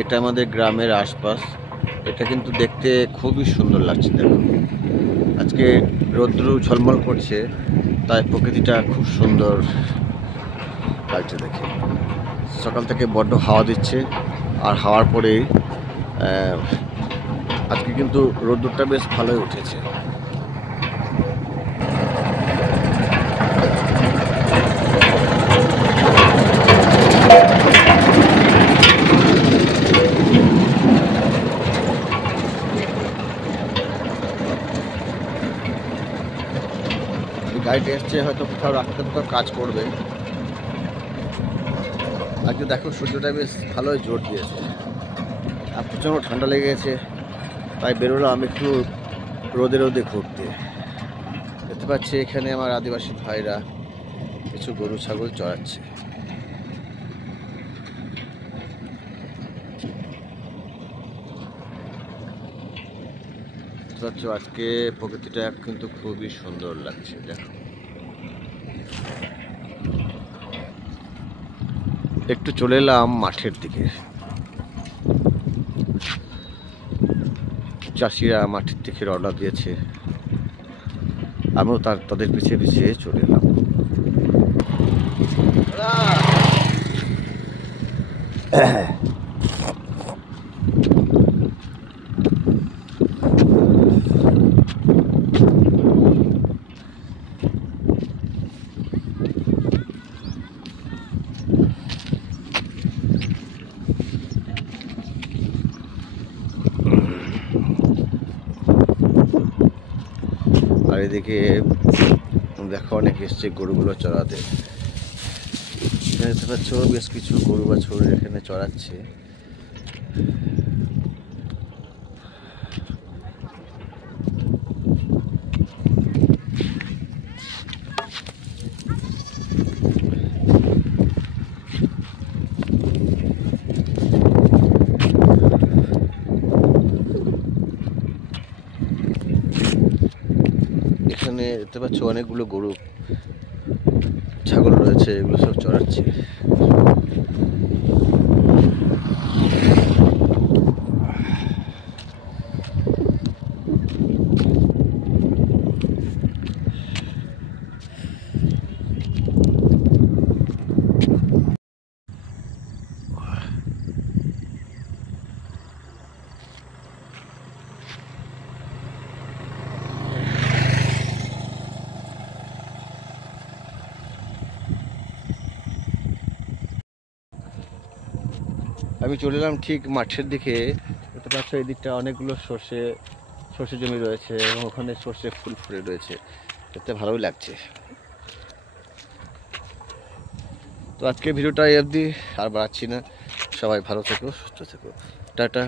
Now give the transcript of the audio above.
এটা আমাদের গ্রামের আশপাশ। এটা কিন্তু দেখতে খুবই সুন্দর লাগছে। দেখো আজকে রৌদ্র ঝলমল করছে, তাই প্রকৃতিটা খুব সুন্দর লাগছে দেখে। সকাল থেকে বড্ড হাওয়া দিচ্ছে, আর হাওয়ার পরেই আজকে কিন্তু রৌদ্রটা বেশ ভালোই উঠেছে। গাড়িটা এসছে, হয়তো কোথাও রাখতে কোথাও কাজ করবে। আজকে দেখো সূর্যটা বেশ ভালোই জোর দিয়েছে, আর প্রচণ্ড ঠান্ডা লেগে গেছে, তাই বেরোলাম একটু রোদে রোদে ঘুরতে। দেখতে পাচ্ছি এখানে আমার আদিবাসী ভাইরা কিছু গরু ছাগল চড়াচ্ছে। আজকে প্রকৃতিটা কিন্তু খুবই সুন্দর লাগছে। দেখো একটু চলে এলাম মাঠের দিকে। চাষিরা মাঠের দিকে রওনা দিয়েছে, আমিও তাদের পিছিয়ে পিছিয়ে চলে এলাম। আর এদিকে দেখো অনেক এসছে গরুগুলো চড়াতে। দেখতে পাচ্ছ বেশ কিছু গরু বাছুর এখানে চড়াচ্ছে। এখানে দেখতে পাচ্ছ অনেকগুলো গরু ছাগল রয়েছে, এগুলো সব চড়াচ্ছে। আমি চলে এলাম ঠিক মাঠের দিকে। দেখতে পাচ্ছ এই দিকটা অনেকগুলো সর্ষে জমি রয়েছে, এবং ওখানে সর্ষে ফুল ফুটে রয়েছে, দেখতে ভালোই লাগছে। তো আজকে ভিডিওটা এই অবধি, আর বাড়াচ্ছি না। সবাই ভালো থেকো, সুস্থ থেকো, টাটা।